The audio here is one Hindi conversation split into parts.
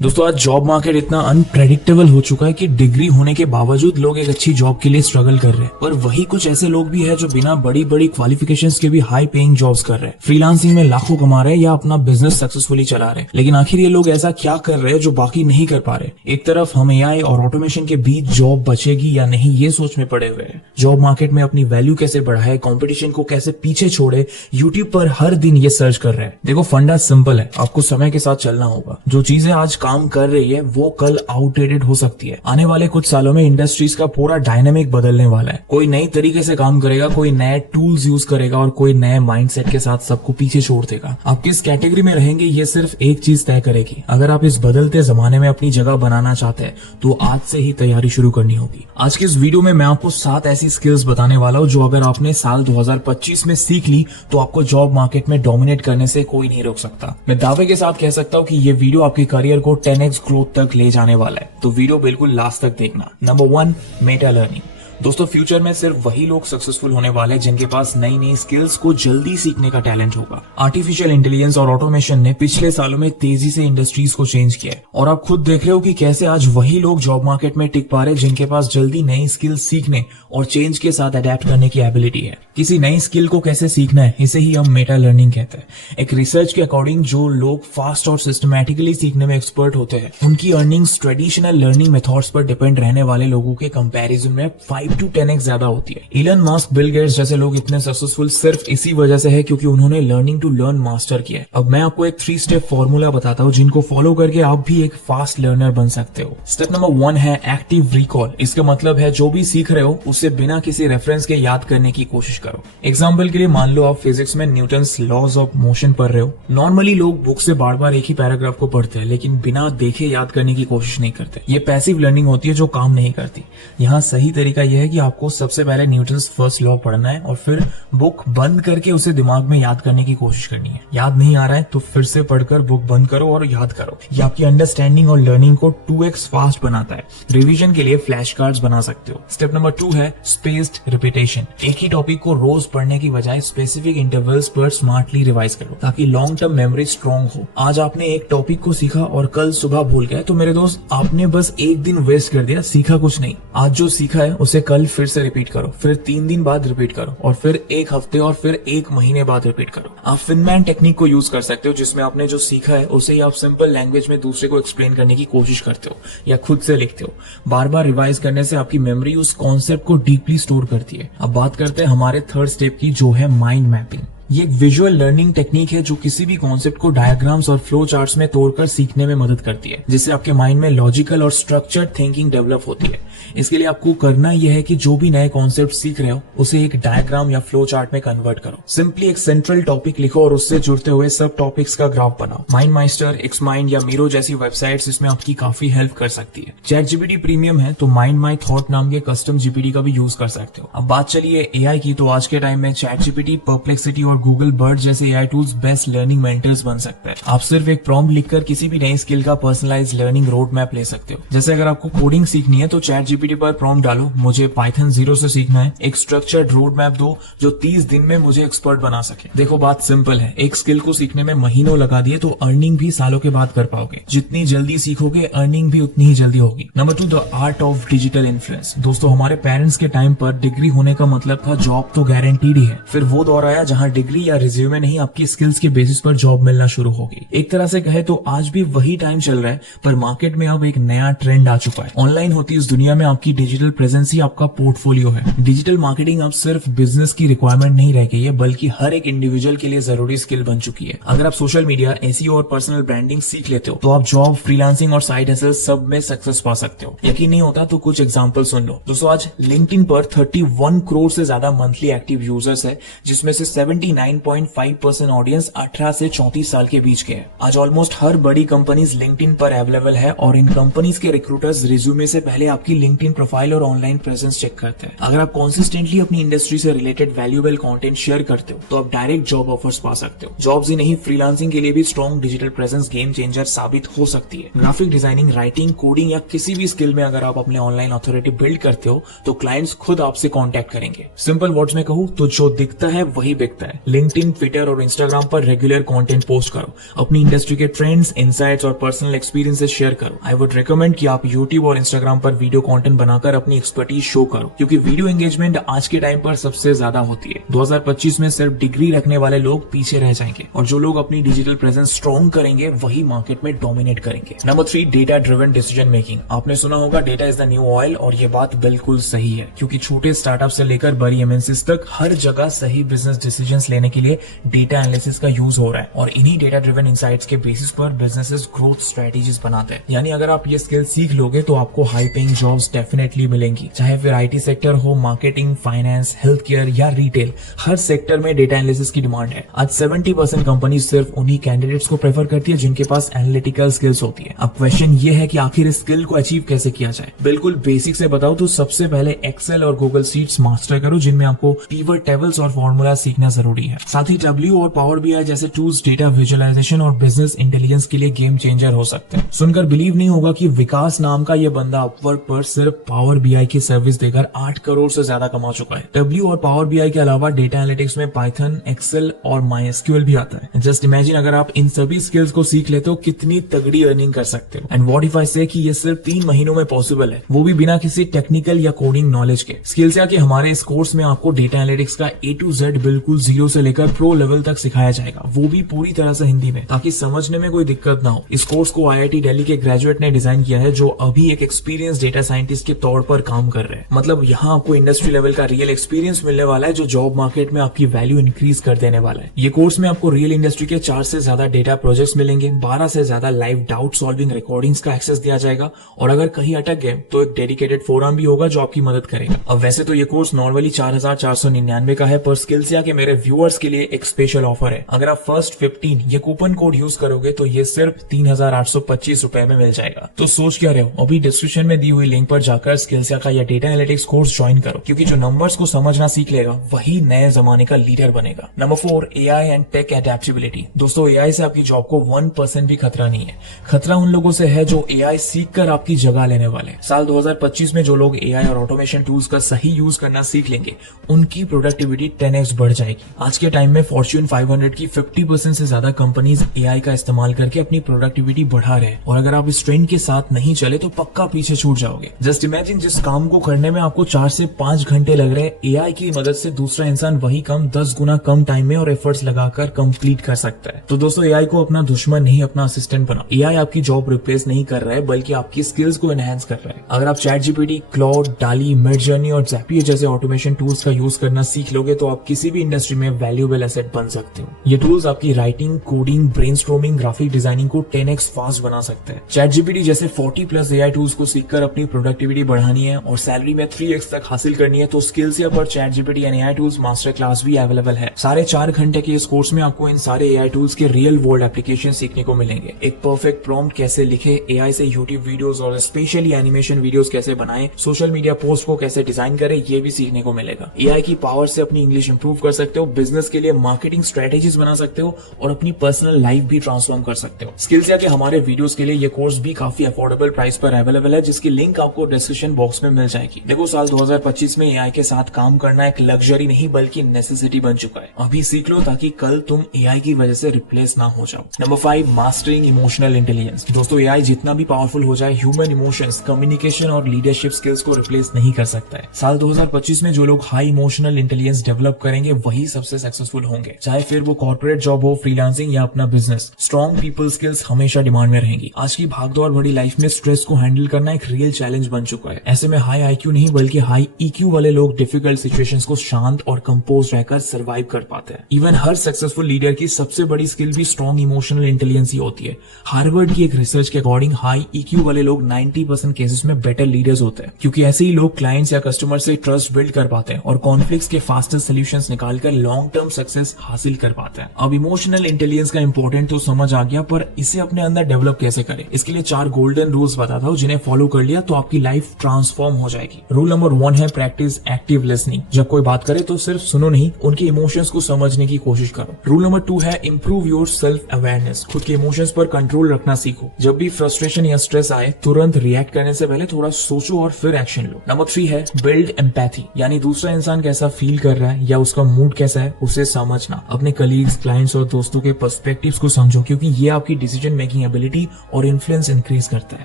दोस्तों आज जॉब मार्केट इतना अनप्रेडिक्टेबल हो चुका है कि डिग्री होने के बावजूद लोग एक अच्छी जॉब के लिए स्ट्रगल कर रहे हैं। पर वही कुछ ऐसे लोग भी हैं जो बिना बड़ी बड़ी क्वालिफिकेशंस के भी हाई पेइंग जॉब्स कर रहे हैं, फ्रीलांसिंग में लाखों कमा रहे हैं या अपना बिजनेस सक्सेसफुली चला रहे हैं। लेकिन आखिर ये लोग ऐसा क्या कर रहे हैं जो बाकी नहीं कर पा रहे? एक तरफ हम एआई और ऑटोमेशन के बीच जॉब बचेगी या नहीं ये सोच में पड़े हुए हैं। जॉब मार्केट में अपनी वैल्यू कैसे बढ़ाए, कंपटीशन को कैसे पीछे छोड़े, यूट्यूब पर हर दिन ये सर्च कर रहे हैं। देखो फंडा सिंपल है, आपको समय के साथ चलना होगा। जो चीजें आज काम कर रही है वो कल आउटडेटेड हो सकती है। आने वाले कुछ सालों में इंडस्ट्रीज का पूरा डायनामिक बदलने वाला है। कोई नई तरीके से काम करेगा, कोई नए टूल्स यूज करेगा और कोई नए माइंडसेट के साथ सबको पीछे छोड़ देगा। आप किस कैटेगरी में रहेंगे ये सिर्फ एक चीज तय करेगी। अगर आप इस बदलते जमाने में अपनी जगह बनाना चाहते हैं तो आज से ही तैयारी शुरू करनी होगी। आज के इस वीडियो में मैं आपको 7 ऐसी स्किल्स बताने वाला हूँ जो अगर आपने साल 2025 में सीख ली तो आपको जॉब मार्केट में डोमिनेट करने से कोई नहीं रोक सकता। मैं दावे के साथ कह सकता हूँ कि ये वीडियो आपके करियर को 10x ग्रोथ तक ले जाने वाला है, तो वीडियो बिल्कुल लास्ट तक देखना। Number 1, Meta learning. दोस्तों फ्यूचर में सिर्फ वही लोग सक्सेसफुल होने वाले हैं जिनके पास नई नई स्किल्स को जल्दी सीखने का टैलेंट होगा। आर्टिफिशियल इंटेलिजेंस और ऑटोमेशन ने पिछले सालों में तेजी से इंडस्ट्रीज को चेंज किया है और आप खुद देख रहे हो कि कैसे आज वही लोग जॉब मार्केट में टिक पा रहे हैं जिनके पास जल्दी नई स्किल्स सीखने और चेंज के साथ अडेप्ट करने की एबिलिटी है। किसी नई स्किल को कैसे सीखना है, इसे ही हम मेटा लर्निंग कहते हैं। एक रिसर्च के अकॉर्डिंग जो लोग फास्ट और सिस्टमैटिकली सीखने में एक्सपर्ट होते हैं उनकी अर्निंग्स ट्रेडिशनल लर्निंग मेथड्स पर डिपेंड रहने वाले लोगों के कंपैरिजन में 5 to 10x ज्यादा होती है। इलन मस्क, बिल गेट्स जैसे लोग इतने सक्सेसफुल सिर्फ इसी वजह से है क्योंकि उन्होंने लर्निंग टू लर्न मास्टर किया है। अब मैं आपको एक 3 स्टेप फॉर्मूला बताता हूँ जिनको फॉलो करके आप भी एक फास्ट लर्नर बन सकते हो। स्टेप नंबर 1 है एक्टिव रिकॉल। इसका मतलब है जो भी सीख रहे हो उसे बिना किसी रेफरेंस के याद करने की कोशिश करो। एग्जाम्पल के लिए मान लो आप फिजिक्स में न्यूटन्स लॉज ऑफ मोशन पढ़ रहे हो। नॉर्मली लोग बुक से बार बार एक ही पैराग्राफ को पढ़ते हैं लेकिन बिना देखे याद करने की कोशिश नहीं करते। ये पैसिव लर्निंग होती है जो काम नहीं करती। यहाँ सही तरीका यह है कि आपको सबसे पहले न्यूटन्स फर्स्ट लॉ पढ़ना है और फिर बुक बंद करके उसे दिमाग में याद करने की कोशिश करनी है। याद नहीं आ रहा है तो फिर से पढ़कर बुक बंद करो और याद करो। ये आपकी अंडरस्टैंडिंग और लर्निंग को 2x फास्ट बनाता है। रिवीजन के लिए फ्लैश कार्ड्स बना सकते हो। स्टेप नंबर 2 है स्पेस्ड रिपीटेशन। एक ही टॉपिक को रोज पढ़ने की बजाय स्पेसिफिक इंटरवल्स पर स्मार्टली रिवाइज करो ताकि लॉन्ग टर्म मेमोरी स्ट्रॉन्ग हो। आज आपने एक टॉपिक को सीखा और कल सुबह भूल गए तो मेरे दोस्त आपने बस एक दिन वेस्ट कर दिया, सीखा कुछ नहीं। आज जो सीखा है उसे कल फिर से रिपीट करो, फिर 3 दिन बाद रिपीट करो और फिर 1 हफ्ते और फिर 1 महीने बाद रिपीट करो। आप फिनमैन टेक्निक को यूज कर सकते हो जिसमें आपने जो सीखा है उसे ही आप सिंपल लैंग्वेज में दूसरे को एक्सप्लेन करने की कोशिश करते हो या खुद से लिखते हो। बार बार रिवाइज करने से आपकी मेमोरी उस कॉन्सेप्ट को डीपली स्टोर करती है। अब बात करते हैं हमारे 3rd स्टेप की जो है माइंड मैपिंग। ये एक विजुअल लर्निंग टेक्निक है जो किसी भी कॉन्सेप्ट को डायग्राम्स और फ्लो चार्ट्स में तोड़कर सीखने में मदद करती है जिससे आपके माइंड में लॉजिकल और स्ट्रक्चर्ड थिंकिंग डेवलप होती है। इसके लिए आपको करना यह है कि जो भी नए कॉन्सेप्ट सीख रहे हो उसे एक डायग्राम या फ्लो चार्ट में कन्वर्ट करो। सिंपली एक सेंट्रल टॉपिक लिखो और उससे जुड़ते हुए सब टॉपिक्स का ग्राफ बनाओ। माइंड मास्टर, एक्स माइंड या मीरो जैसी वेबसाइट्स इसमें आपकी काफी हेल्प कर सकती है। चैट जीपीटी प्रीमियम है तो माइंड माई थॉट नाम के कस्टम जीपीटी का भी यूज कर सकते हो। अब बात चलिए एआई की, तो आज के टाइम में चैट जीपीटी, परप्लेक्सिटी और गूगल बर्ड जैसे AI tools best learning mentors बन सकते हैं। आप सिर्फ एक प्रॉम्प्ट लिखकर किसी भी नई स्किल का पर्सनलाइज लर्निंग रोड मैप ले सकते हो। जैसे अगर आपको कोडिंग सीखनी है तो चैट जीपीटी पर प्रॉम्प्ट डालो, मुझे पाइथन 0 से सीखना है, एक स्ट्रक्चर्ड रोड मैप दो जो 30 दिन में मुझे एक्सपर्ट बना सके। देखो बात सिंपल है, एक स्किल को सीखने में महीनों लगा दिए तो अर्निंग भी सालों के बाद कर पाओगे। जितनी जल्दी सीखोगे अर्निंग भी उतनी ही जल्दी होगी। Number 2, the art of digital influence. दोस्तों हमारे पेरेंट्स के टाइम पर डिग्री होने का मतलब था जॉब तो गारंटीड ही है। फिर वो दौर आया जहां डिग्री या रिज्यूमे नहीं, आपकी स्किल्स के बेसिस पर जॉब मिलना शुरू होगी। एक तरह से कहे तो आज भी वही टाइम चल रहा है पर मार्केट में अब एक नया ट्रेंड आ चुका है। ऑनलाइन होती इस दुनिया में आपकी डिजिटल प्रेजेंस ही आपका पोर्टफोलियो है। डिजिटल मार्केटिंग अब सिर्फ बिजनेस की रिक्वायरमेंट नहीं रह गई है बल्कि हर एक इंडिविजुअल के लिए जरूरी स्किल बन चुकी है। अगर आप सोशल मीडिया, एसईओ और पर्सनल ब्रांडिंग सीख लेते हो तो आप जॉब, फ्रीलांसिंग और साइड हसल सब में सक्सेस पा सकते हो। यकीन नहीं होता तो कुछ एग्जांपल सुन लो। दोस्तों आज लिंक्डइन पर 31 करोड़ से ज्यादा मंथली एक्टिव यूजर्स है जिसमें से 79.5% ऑडियंस 18 से 34 साल के बीच के है। आज ऑलमोस्ट हर बड़ी कंपनीज लिंक्डइन पर अवेलेबल है और इन कंपनीज के रिक्रूटर्स रिज्यूमे से पहले आपकी लिंक्डइन प्रोफाइल और ऑनलाइन प्रेजेंस चेक करते हैं। अगर आप कंसिस्टेंटली अपनी इंडस्ट्री से रिलेटेड वैल्यूएबल कंटेंट शेयर करते हो तो आप डायरेक्ट जॉब ऑफर्स पा सकते हो। जॉब्स ही नहीं, फ्रीलांसिंग के लिए भी strong digital presence game changer साबित हो सकती है। ग्राफिक डिजाइनिंग, राइटिंग, कोडिंग या किसी भी स्किल में अगर आप अपने ऑनलाइन अथॉरिटी बिल्ड करते हो तो क्लाइंट्स खुद आपसे कॉन्टैक्ट करेंगे। सिंपल वर्ड्स में कहूँ तो जो दिखता है वही बिकता है, लिंक्डइन, ट्विटर और इंस्टाग्राम पर रेगुलर कंटेंट पोस्ट करो, अपनी इंडस्ट्री के ट्रेंड्स, इनसाइट्स और पर्सनल एक्सपीरियंसेस शेयर करो। आई वुड रिकमेंड कि आप यूट्यूब और इंस्टाग्राम पर वीडियो कंटेंट बनाकर अपनी एक्सपर्टीज शो करो, क्योंकि वीडियो एंगेजमेंट आज के टाइम पर सबसे ज्यादा होती है। 2025 में सिर्फ डिग्री रखने वाले लोग पीछे रह जाएंगे और जो लोग अपनी डिजिटल प्रेजेंस स्ट्रॉन्ग करेंगे वही मार्केट में डोमिनेट करेंगे। Number 3, data driven decision making. आपने सुना होगा data is the new oil, और ये बात बिल्कुल सही है, क्योंकि छोटे स्टार्टअप से लेकर बड़ी एमएनसीज तक हर जगह सही बिजनेस डिसीजंस लेने के लिए डेटा एनालिसिस का यूज हो रहा है, और इन्हीं डेटा ड्रिवन इनसाइट्स के बेसिस पर बिजनेसेस ग्रोथ स्ट्रेटेजीज बनाते हैं। यानी अगर आप ये स्किल सीख लोगे तो आपको हाई पेइंग जॉब्स डेफिनेटली मिलेंगी, चाहे फिर आईटी सेक्टर हो, मार्केटिंग, फाइनेंस, हेल्थ केयर या रिटेल, हर सेक्टर में डेटा एनालिसिस की डिमांड है। आज 70% कंपनी सिर्फ उन्हीं कैंडिडेट्स को प्रेफर करती है जिनके पास एनालिटिकल स्किल्स होती है। अब क्वेश्चन ये है कि आखिर इस स्किल को अचीव कैसे किया जाए। बिल्कुल बेसिक से बताओ तो सबसे पहले एक्सेल और गूगल शीट्स मास्टर करो, जिनमें आपको पिवट टेबल्स और फॉर्मूला सीखना जरूरी है। साथ ही डब्ल्यू और पावर बीआई जैसे टूल्स डेटा विजुअलाइजेशन और बिजनेस इंटेलिजेंस के लिए गेम चेंजर हो सकते हैं। सुनकर बिलीव नहीं होगा कि विकास नाम का ये बंदा अपवर्क पर सिर्फ पावर बीआई की सर्विस देकर 8 करोड़ से ज्यादा कमा चुका है। डब्ल्यू और पावर बीआई के अलावा डेटा एनालिटिक्स में पाइथन, एक्सेल और माइएसक्यूएल भी आता है। जस्ट इमेजिन अगर आप इन सभी स्किल्स को सीख लेते हो कितनी तगड़ी अर्निंग कर सकते हो। एंड व्हाट इफ आई से कि ये सिर्फ 3 महीनों में पॉसिबल है, वो भी बिना किसी टेक्निकल या कोडिंग नॉलेज के। स्किल्स या कि हमारे इस कोर्स में आपको डेटा एनालिटिक्स का A to Z बिल्कुल जीरो से लेकर प्रो लेवल तक सिखाया जाएगा, वो भी पूरी तरह से हिंदी में, ताकि समझने में कोई दिक्कत ना हो। इस कोर्स को IIT दिल्ली के ग्रेजुएट ने डिजाइन किया है, जो अभी एक एक्सपीरियंस डेटा साइंटिस्ट के तौर पर काम कर रहे हैं। मतलब यहाँ आपको इंडस्ट्री लेवल का रियल एक्सपीरियंस मिलने वाला है, जो जॉब मार्केट में आपकी वैल्यू इंक्रीज कर देने वाला है। ये कोर्स में आपको रियल इंडस्ट्री के 4 से ज्यादा डेटा प्रोजेक्ट्स मिलेंगे, 12 से ज्यादा लाइव डाउट सॉल्विंग रिकॉर्डिंग्स का एक्सेस दिया जाएगा, और अगर कहीं अटक गए तो एक डेडिकेटेड फोरम भी होगा जो आपकी मदद करेगा। अब वैसे तो ये कोर्स नॉर्मली 4499 का है, पर स्किल्सिया के मेरे व्यूअर्स के लिए एक स्पेशल ऑफर है। अगर आप फर्स्ट 15 ये कूपन कोड यूज करोगे तो ये सिर्फ 3825 रुपए में मिल जाएगा। तो सोच क्या रहे हो, अभी डिस्क्रिप्शन में दी हुई लिंक पर जाकर स्किल्सिया का या डेटा एनालिटिक्स कोर्स ज्वाइन करो, क्योंकि जो नंबर्स को समझना सीख लेगा वही नए जमाने का लीडर बनेगा। Number 4, AI and tech adaptability. दोस्तों AI से आपकी जॉब को 1% भी खतरा नहीं है। खतरा उन लोगों से है जो AI सीख कर आपकी जगह लेने वाले। साल 2025 में जो लोग AI और ऑटोमेशन टूल्स का सही यूज करना सीख लेंगे, उनकी प्रोडक्टिविटी 10x बढ़ जाएगी। आज के टाइम में फॉर्च्यून 500 की 50% से ज्यादा कंपनीज AI का इस्तेमाल करके अपनी प्रोडक्टिविटी बढ़ा रहे हैं, और अगर आप इस ट्रेंड के साथ नहीं चले तो पक्का पीछे छूट जाओगे। जस्ट इमेजिन, जिस काम को करने में आपको 4 से 5 घंटे लग रहे हैं, AI की मदद से दूसरा इंसान वही काम 10 गुना कम टाइम में और एफर्ट्स लगाकर कंप्लीट कर सकता है। तो दोस्तों AI को अपना दुश्मन नहीं, अपना असिस्टेंट बनाओ। AI आपकी जॉब रिप्लेस नहीं कर रहा है, बल्कि आपकी स्किल्स को एनहांस कर रहा है। अगर आप ChatGPT, क्लाउड, डाली, मिडजर्नी और Zapier जैसे ऑटोमेशन टूल्स का यूज करना सीख लोगे तो आप किसी भी इंडस्ट्री में वैल्यूएबल एसेट बन सकते हो। ये टूल्स आपकी writing, coding, brainstorming, graphic designing को 10x फास्ट बना सकते हैं। ChatGPT जैसे 40+ AI टूल्स को सीखकर अपनी प्रोडक्टिविटी बढ़ानी है और सैलरी में 3x तक हासिल करनी है तो स्किल्सिया पर ChatGPT and AI tools master class भी अवेलेबल है। 4.5 घंटे के इस कोर्स में आपको इन सारे AI टूल्स के रियल वर्ल्ड एप्लीकेशन सीखने को मिलेंगे। एक परफेक्ट प्रॉम्प्ट कैसे लिखे, AI से यूट्यूब वीडियोस और स्पेशली एनिमेशन वीडियोस कैसे बनाए, सोशल मीडिया पोस्ट को कैसे डिजाइन करें, ये भी सीखने को मिलेगा। AI की पावर से अपनी इंग्लिश इंप्रूव कर सकते हो, बिजनेस के लिए मार्केटिंग स्ट्रेटेजीज बना सकते हो और अपनी पर्सनल लाइफ भी ट्रांसफॉर्म कर सकते हो। स्किल्सिया के हमारे वीडियोस के लिए ये कोर्स भी काफी अफोर्डेबल प्राइस पर अवेलेबल है, जिसकी लिंक आपको डिस्क्रिप्शन बॉक्स में मिल जाएगी। देखो, साल 2025 में AI के साथ काम करना एक लग्जरी नहीं बल्कि नेसेसिटी बन चुका है। अभी सीख लो ताकि कल तुम AI की वजह से रिप्लेस ना हो जाओ। Number 5, mastering emotional intelligence. दोस्तों AI जितना भी पावरफुल हो जाए, ह्यूमन इमोशंस, कम्युनिकेशन और लीडरशिप स्किल्स को रिप्लेस नहीं कर सकता है। साल 2025 में जो लोग हाई इमोशनल इंटेलिजेंस डेवलप करेंगे वही सबसे सक्सेसफुल होंगे, चाहे फिर वो कॉर्पोरेट जॉब हो, फ्रीलांसिंग या अपना बिजनेस। स्ट्रॉन्ग पीपल स्किल्स हमेशा डिमांड में रहेंगी। आज की भागदौड़ भरी लाइफ में स्ट्रेस को हैंडल करना एक रियल चैलेंज बन चुका है। ऐसे में हाई IQ नहीं बल्कि हाई EQ वाले लोग डिफिकल्ट सिचुएशंस को शांत और कंपोज रहकर सर्वाइव कर पाते हैं। इवन हर सक्सेसफुल लीडर की सबसे बड़ी स्किल भी स्ट्रॉन्ग इमोशनल इंटेलिजेंस ही होती है। हार्वर्ड की एक रिसर्च के अकॉर्डिंग हाई EQ वाले लोग 90% केसेस में बेटर लीडर्स होते हैं, क्योंकि ऐसे ही लोग क्लाइंट्स या कस्टमर से ट्रस्ट बिल्ड कर पाते हैं और कॉन्फ्लिक्ट्स के फास्टेस्ट सॉल्यूशंस निकालकर लॉन्ग टर्म सक्सेस हासिल कर पाते हैं। अब इमोशनल इंटेलिजेंस का इंपॉर्टेंट तो समझ आ गया, पर इसे अपने अंदर डेवलप कैसे करें, इसके लिए 4 गोल्डन रूल्स बताता हूं, जिन्हें फॉलो कर लिया तो आपकी लाइफ ट्रांसफॉर्म हो जाएगी। रूल नंबर 1 है प्रैक्टिस एक्टिव लिसनिंग। जब कोई बात करे तो सिर्फ सुनो नहीं, उनके इमोशंस को समझने की कोशिश करो। रूल नंबर 2 है इंप्रूव योर सेल्फ अवेयरनेस। खुद के इमोशंस पर कंट्रोल रखना सीखो। जब भी फ्रस्ट्रेशन या स्ट्रेस आए तुरंत रिएक्ट करने से पहले थोड़ा सोचो और फिर एक्शन लो। नंबर 3 है बिल्ड एम्पैथी, यानी दूसरा इंसान कैसा फील कर रहा है या उसका मूड कैसा है है उसे समझना, अपने कलीग्स, क्लाइंट्स और दोस्तों के पर्सपेक्टिव्स को समझो, क्योंकि ये आपकी डिसीजन मेकिंग एबिलिटी और इन्फ्लुएंस इंक्रीज करता है।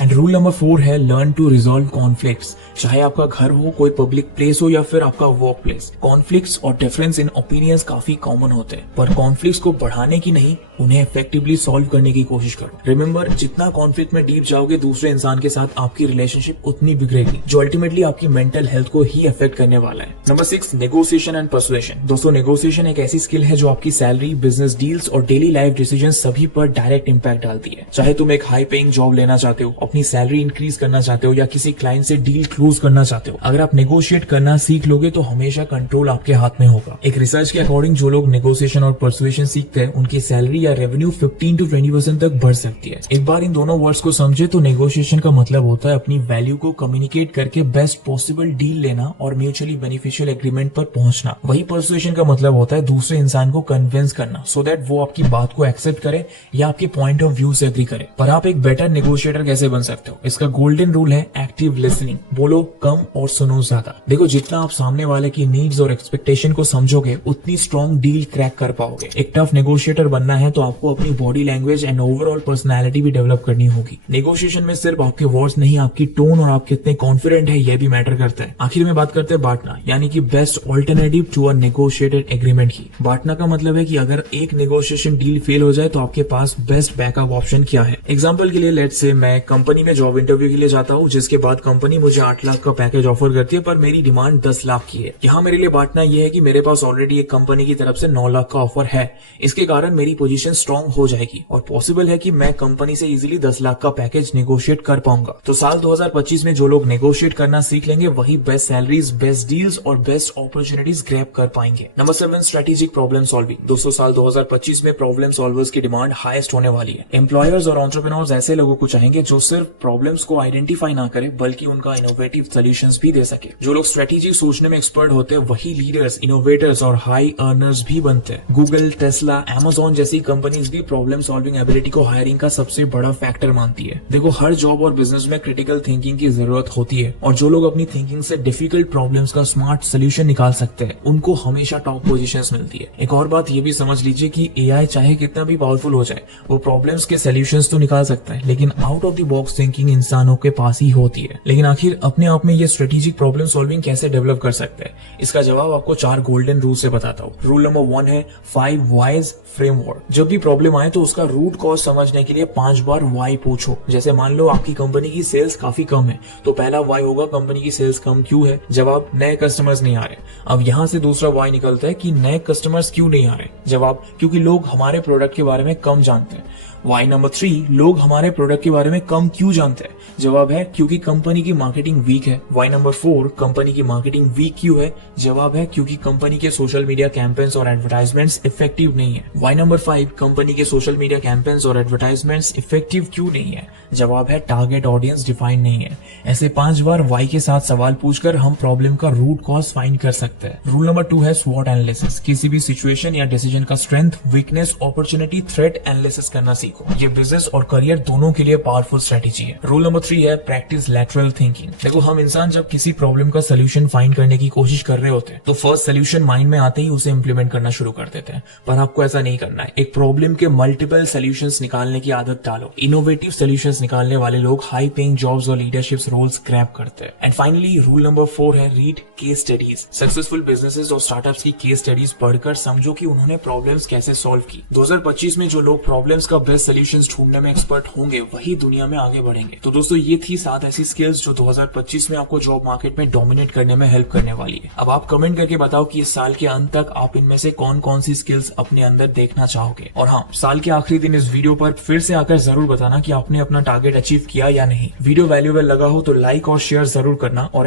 एंड रूल नंबर 4 है लर्न टू रिजॉल्व कॉन्फ्लिक्ट्स। चाहे आपका घर हो, कोई पब्लिक प्लेस हो या फिर आपका वर्क प्लेस, कॉन्फ्लिक्ट्स और डिफरेंस इन ओपिनियंस काफी कॉमन होते हैं, पर कॉन्फ्लिक्ट्स को बढ़ाने की नहीं, उन्हें इफेक्टिवली सॉल्व करने की कोशिश करो। रिमेंबर, जितना कॉन्फ्लिक्ट में डीप जाओगे दूसरे इंसान के साथ, आपकी रिलेशनशिप उतनी बिगड़ेगी, जो अल्टीमेटली आपकी मेंटल हेल्थ को ही अफेक्ट करने वाला है। Number 6, negotiation and persuasion. दोस्तों, नेगोशिएशन एक ऐसी स्किल है जो आपकी सैलरी, बिजनेस डील्स और डेली लाइफ डिसीजन सभी पर डायरेक्ट इंपैक्ट डालती है। चाहे तुम एक हाई पेइंग जॉब लेना चाहते हो, अपनी सैलरी इंक्रीज करना चाहते हो या किसी क्लाइंट से डील क्लोज करना चाहते हो, अगर आप नेगोशिएट करना सीख लोगे तो हमेशा कंट्रोल आपके हाथ में होगा। एक रिसर्च के अकॉर्डिंग जो लोग नेगोशिएशन और पर्सुएशन सीखते हैं, उनकी सैलरी या रेवेन्यू 15 to 20% तक बढ़ सकती है। एक बार इन दोनों वर्ड्स को समझे तो नेगोशिएशन का मतलब होता है अपनी वैल्यू को कम्युनिकेट करके बेस्ट पॉसिबल डील लेना और म्यूचुअली बेनिफिशियल एग्रीमेंट पर पहुंचना। वही पर्सुएशन का मतलब होता है दूसरे इंसान को कन्विंस करना सो दैट वो आपकी बात को एक्सेप्ट करे या आपके पॉइंट ऑफ व्यू से एग्री करे। पर आप एक बेटर नेगोशिएटर कैसे बन सकते हो? इसका गोल्डन रूल है एक्टिव लिसनिंग। बोलो कम और सुनो ज्यादा। देखो, जितना आप सामने वाले की नीड्स और एक्सपेक्टेशन को समझोगे उतनी स्ट्रॉन्ग डील क्रैक कर पाओगे। एक टफ नेगोशिएटर बनना है तो आपको अपनी body language and overall personality भी डेवलप करनी होगी। नेगोशिएशन में सिर्फ आपके वर्ड्स नहीं, आपकी टोन और आप कितने कॉन्फिडेंट है यह भी मैटर करता है। आखिर में बात करते हैं बांटना, यानी कि best alternative to a negotiated agreement की। बांटना का मतलब है कि अगर एक नेगोशिएशन डील फेल हो जाए तो आपके पास बेस्ट बैकअप ऑप्शन क्या है। एग्जांपल के लिए लेट्स से मैं कंपनी में जॉब इंटरव्यू के लिए जाता हूँ, जिसके बाद कंपनी मुझे 8 लाख का पैकेज ऑफर करती है, पर मेरी डिमांड 10 लाख की है। यहाँ मेरे लिए बांटना यह है कि मेरे पास ऑलरेडी एक कंपनी की तरफ से 9 लाख का ऑफर है। इसके कारण मेरी पोजीशन स्ट्रांग हो जाएगी और पॉसिबल है कि मैं कंपनी से इजीली 10 लाख का पैकेज नेगोशिएट कर पाऊंगा। तो साल 2025 में जो लोग नेगोशिएट करना सीख लेंगे वही बेस्ट सैलरीज, बेस्ट डील्स और बेस्ट अपॉर्चुनिटीज ग्रैब कर पाएंगे। Number 7, strategic problem solving. दोस्तों, साल 2025 में प्रॉब्लम सॉल्वर्स की डिमांड हाईएस्ट होने वाली है। एम्प्लॉयर्स और एंटरप्रेन्योर्स ऐसे लोगों को चाहेंगे जो सिर्फ प्रॉब्लम्स को आइडेंटिफाई ना करे बल्कि उनका इनोवेटिव सॉल्यूशंस भी दे सके। जो लोग स्ट्रेटेजी सोचने में एक्सपर्ट होते हैं वही लीडर्स, इनोवेटर्स और हाई अर्नर्स भी बनते हैं। गूगल, टेस्ला, अमेज़न जैसी कंपनीज भी प्रॉब्लम सॉल्विंग एबिलिटी को हायरिंग का सबसे बड़ा फैक्टर मानती है। देखो, हर जॉब और बिजनेस में क्रिटिकल थिंकिंग की जरूरत होती है और जो लोग अपनी थिंकिंग से डिफिकल्ट प्रॉब्लम्स का स्मार्ट सोल्यूशन निकाल सकते हैं उनको हमेशा टॉप पोजीशंस मिलती है। एक और बात ये भी समझ लीजिए कि एआई चाहे कितना भी पावरफुल हो जाए, वो प्रॉब्लम्स के सॉल्यूशंस तो निकाल सकता है, लेकिन out of the box thinking इंसानों के पास ही होती है। लेकिन आखिर अपने आप में ये स्ट्रेटेजिक प्रॉब्लम सॉल्विंग कैसे डेवलप कर सकते हैं, इसका जवाब आपको 4 गोल्डन रूल से बताता हूँ। रूल नंबर 1 है 5 वाइज फ्रेमवर्क। जब भी प्रॉब्लम आए तो उसका रूट कॉज समझने के लिए 5 बार वाई पूछो। जैसे मान लो आपकी कंपनी की सेल्स काफी कम है, तो पहला वाई होगा कंपनी की सेल्स कम क्यों है? जवाब, नए कस्टमर्स नहीं आ रहे। अब यहाँ से दूसरा वाई निकलता है कि नए कस्टमर्स क्यों नहीं आ रहे? जवाब, क्योंकि लोग हमारे प्रोडक्ट के बारे में कम जानते हैं। वाई नंबर 3, लोग हमारे प्रोडक्ट के बारे में कम क्यों जानते हैं? जवाब है क्योंकि कंपनी की मार्केटिंग वीक है। वाई नंबर 4, कंपनी की मार्केटिंग वीक क्यों है? जवाब है क्योंकि कंपनी के सोशल मीडिया कैंपेन्स और एडवर्टाइजमेंट्स इफेक्टिव नहीं है। वाई नंबर 5, कंपनी के सोशल मीडिया कैंपेन्स और एडवर्टाइजमेंट्स इफेक्टिव क्यों नहीं है? जवाब है टारगेट ऑडियंस डिफाइन नहीं है। ऐसे 5 बार वाई के साथ सवाल पूछकर हम प्रॉब्लम का रूट कॉज फाइंड कर सकते हैं। रूल नंबर 2 है स्वॉट एनालिसिस। किसी भी सिचुएशन या डिसीजन का strength, weakness, opportunity, threat analysis करना सीखो। ये बिजनेस और करियर दोनों के लिए पावरफुल स्ट्रेटेजी है। रूल नंबर 3 है प्रैक्टिस लैटरल थिंकिंग। देखो, हम इंसान जब किसी प्रॉब्लम का सोल्यूशन फाइंड करने की कोशिश कर रहे होते हैं तो फर्स्ट सोल्यूशन माइंड में आते ही उसे इंप्लीमेंट करना शुरू कर देते हैं, पर आपको ऐसा नहीं करना है। एक प्रॉब्लम के मल्टीपल सोल्यूशंस निकालने की आदत डालो। इनोवेटिव सोल्यूशंस निकालने वाले लोग हाई पेइंग जॉब्स और लीडरशिप रोल्स ग्रैब करते हैं। एंड फाइनली रूल नंबर 4 है read case studies. Successful businesses और स्टार्टअप्स की केस स्टडीज पढ़कर समझो कि उन्होंने प्रॉब्लम्स कैसे सॉल्व की। 2025 में जो लोग प्रॉब्लम्स का बेस्ट सोल्यूशंस ढूंढने में एक्सपर्ट होंगे वही दुनिया में आगे बढ़ेंगे। तो दोस्तों, ये थी 7 ऐसी स्किल्स जो 2025 में आपको जॉब मार्केट में डोमिनेट करने में हेल्प करने वाली है। अब आप कमेंट करके बताओ कि इस साल के अंत तक आप इनमें से कौन कौन सी स्किल्स अपने अंदर देखना चाहोगे। और हाँ, साल के आखिरी दिन इस वीडियो पर फिर से आकर जरूर बताना कि आपने अपना टारगेट अचीव किया या नहीं। वीडियो वैल्यूएबल लगा हो तो लाइक और शेयर जरूर करना और